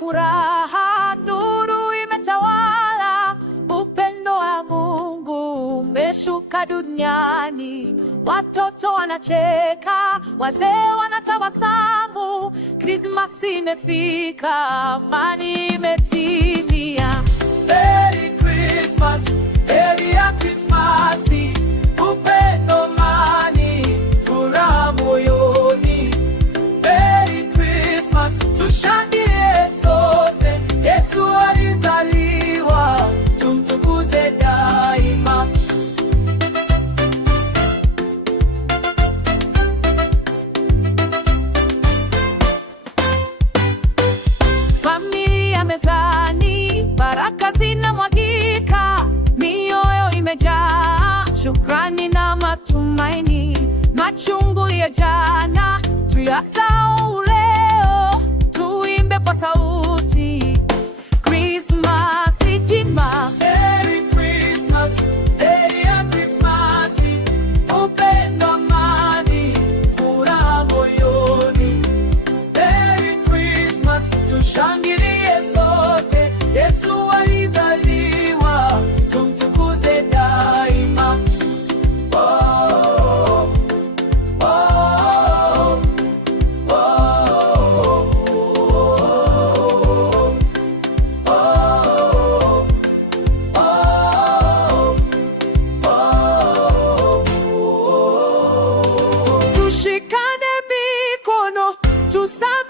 furaha, nuru imetawala, upendo wa Mungu umeshuka duniani. Watoto wanacheka, wazee wanatabasamu, Krismasi imefika, amani imetimia. Merry Christmas, heri ya Krismasi, upendo, amani, furaha moyoni. Merry Christmas, tushangilie sote, Yesu alizaliwa, tumtukuze daima. Familia mezani, baraka zinamwagika, mioyo imejaa shukrani na matumaini. Machungu ya jana tuyasahau leo, tuimbe kwa sauti, Krismasi njema. Merry Christmas, heri ya Krismasi, upendo, amani, furaha moyoni. Merry Christmas, tushangilie sote, Yesu alizaliwa, tumtukuze daima. Oh, oh, oh, tushikane mikono, tusame